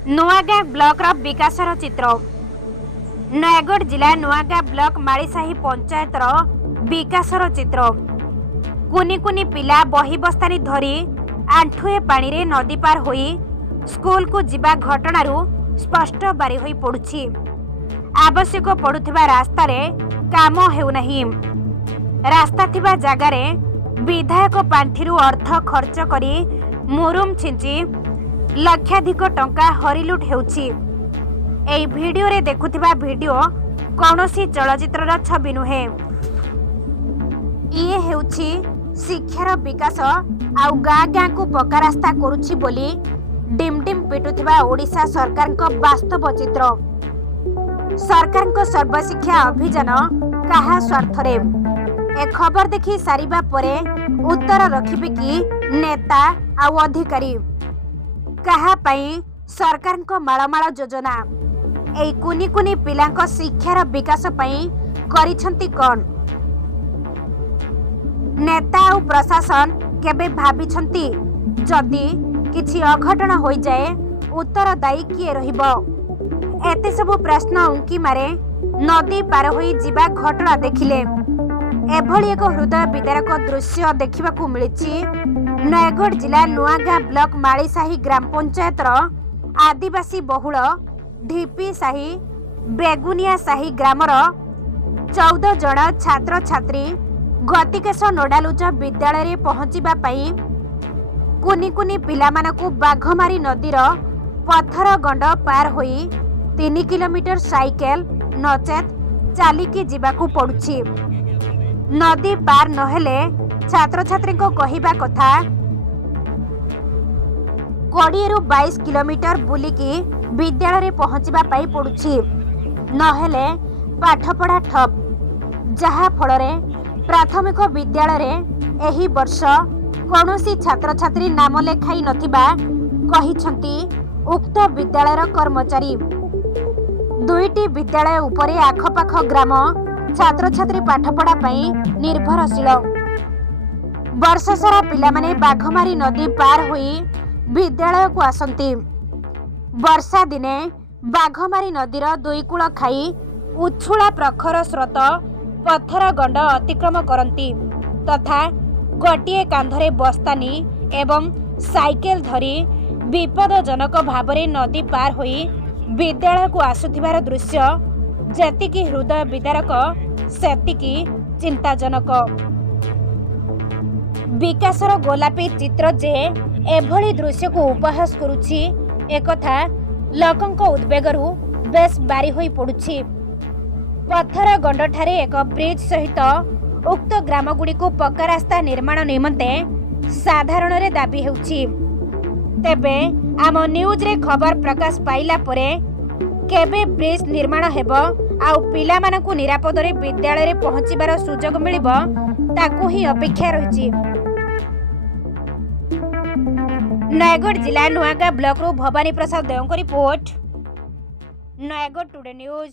नुआगाँ block विकासर चित्र। नयगढ़ जिला नुआगाँ block मालीसाही panchayat विकासर चित्र। कुनी कुनी पिला बही बस्तानी धरी आंठुए पानी रे नदी पार होई स्कूल को जिबा घटनारू स्पष्ट बारी होई पड़ुछि। आवश्यक पड़ुथिबा रास्ता रे काम हेउनाही। रास्ता थिबा जागारे विधायक पांठिरू अर्थ खर्च करी मुरुम छिंची लक्षाधिक टंका हरिलुट हेउछि। एई भिडियो रे देखुथिबा भिडियो कौनसी चलचित्रर छवि नुहे। इए हेउछि शिक्षार विकास आउ गाँ गाँ को पक्का रास्ता करुछि बोली डिमडिम पिटुथिबा ओडिशा सरकारक वास्तव चित्र। सरकारक सर्वशिक्षा अभियान काहा स्वार्थरे? ए खबर देखि सारिबा परे उत्तर रखिबे कि नेता आउ अधिकारी काहा पई सरकारक माळमाळ योजना एई कुनी कुनी पिलांक शिक्षार विकास पई करिसंती कोन? नेता आउ प्रशासन केबे भाबिछंती जदि किछि अघटन होई जाए उत्तरदायी किए रहिबो? एते सब प्रश्न उंकी मारे नदी पार होई जिबा घटना देखिले एभली एक हृदय विदारक दृश्य देखिबाकू मिलिछि। नयगढ़ जिला नुआगाँ ब्लॉक मालीसाही ग्राम पंचायत आदिवासी बहुल ढिपी साही बेगुनिया साही ग्रामर 14 जन छात्र छात्री गतिकेश नोडालुज विद्यालय रे पहुंचीबा पई कुनी कुनी पिलामानकू बाघमारी नदीर पत्थर गंड पार होई 3 किलोमीटर साइकेल नचेत चालिकी जीवाकू पड़ुछि। नदी पार नहेले छात्र छात्री को कहिबा कथा 20 रु 22 किलोमीटर बुलिकी विद्यालय रे पहुंचीबा पाई पड़ुछि। नहेले पाठपढ़ा ठप, जहा फलरे प्राथमिक विद्यालय रे एही वर्ष कौनसी छात्र छात्री नाम लेखाई नथिबा कहिछंती उक्त विद्यालयर कर्मचारी। दुईटी विद्यालय उपरे आखपाख ग्राम छात्र छात्री पाठपढ़ा पाई निर्भरशील। वर्ष सारा पिला माने बाघमारी नदी पार होई विद्यालय को आसंती। वर्षा दिने बाघमारी नदीर दुई कूल खाई उछुला प्रखर स्रोत पत्थर गंड अतिक्रम करती तथा गोटे कांधरे बस्तानी एवं साइकेल धरी विपदजनक भावरे नदी पार होई विद्यालय को आसुथिबार दृश्य जेतिकी हृदय विदारक सेतिकी चिंताजनक। विकासर गोलापी चित्र जे एभली दृश्य को उपहास करुछि एकथा लोकंक उद्वेगरू बेस बारी होई पड़ुछि। पत्थर गंडठारे एक ब्रिज सहित उक्त ग्रामगुड़ी को पक्का रास्ता निर्माण निमंते साधारण रे दाबी हेउछि। तेबे आम न्यूज रे खबर प्रकाश पाइला परे केबे ब्रिज निर्माण हेबो आउ पिला मानकू निरापद रे विद्यालय रे पहुंचीबार सुजोग मिलिबो ताकू ही अपेक्षा रहिछि। नयगढ़ जिला नुआगाँ ब्लॉक रु भवानी प्रसाद देवଙ୍କ रिपोर्ट, नयगढ़ टुडे न्यूज।